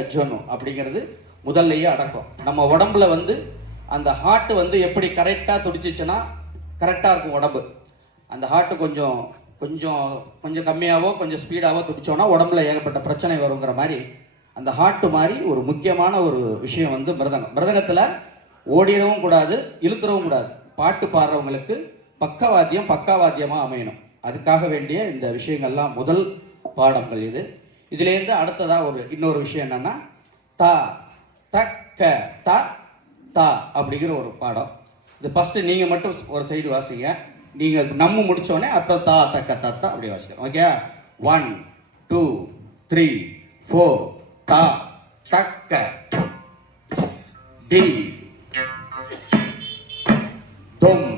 வச்சணும் அப்படிங்கிறது முதல்லையே அடக்கம். நம்ம உடம்புல வந்து அந்த ஹார்ட் வந்து எப்படி கரெக்டாக துடிச்சிச்சுன்னா கரெக்டாக இருக்கும் உடம்பு. அந்த ஹார்ட் கொஞ்சம் கொஞ்சம் கொஞ்சம் கம்மியாகவோ கொஞ்சம் ஸ்பீடாகவோ துடிச்சோன்னா உடம்புல ஏகப்பட்ட பிரச்சனை வருங்கிற மாதிரி அந்த ஹார்ட் மாதிரி ஒரு முக்கியமான ஒரு விஷயம் வந்து மிருதங்கம். மிருதங்கத்தில் ஓடிடவும் கூடாது இழுத்துறவும் கூடாது. பாட்டு பாடுறவங்களுக்கு பக்கவாத்தியம் பக்காவாத்தியமாக அமையணும். அதுக்காக வேண்டிய இந்த விஷயங்கள்லாம் முதல் பாடங்கள் இது. இதுலேருந்து அடுத்ததாக ஒரு இன்னொரு விஷயம் என்னென்னா தா தக்க த தா அப்படிங்கிற ஒரு பாடம். இது ஃபஸ்ட்டு நீங்கள் மட்டும் ஒரு சைடு வாசிங்க. நீங்கள் நம்ம முடித்தோடனே உடனே அப்புறம் தா தக்க தத்தா அப்படி வாசிக்கிறோம் okay one two three four தா தக்க தி. தொம்.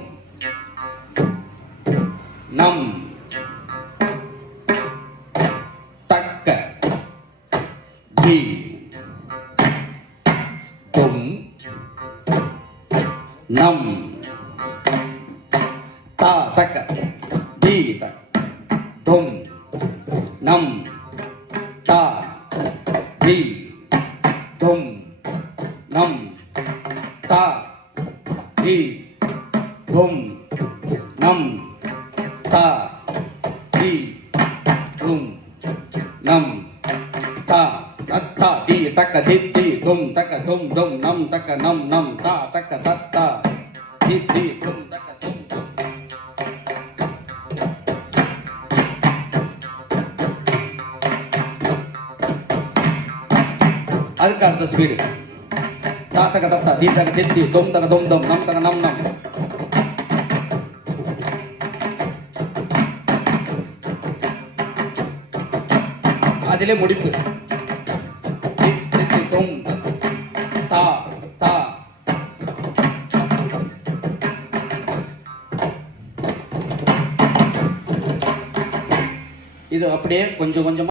thì cũng nồng ta tất cả đi tùng nồng ta đi tùng nồng ta đi tùng nồng ta đi tùng nồng Datta தி தக்க தி தி தும் தக்க தும் தும் நம் தக்க நம் நம் தா தக்க தத்தா தி தி தும் தக்க தும் தும் அதுக்கு அடுத்த ஸ்பீடு தா தக்க தத்தா தி தக்க தி தி தும் தக்க தும் தும் நம் தக்க நம் நம் அதிலே முடிப்பு தி, தி, தி, தும் தா தா. இது அப்படியே கொஞ்சம் கொஞ்சமா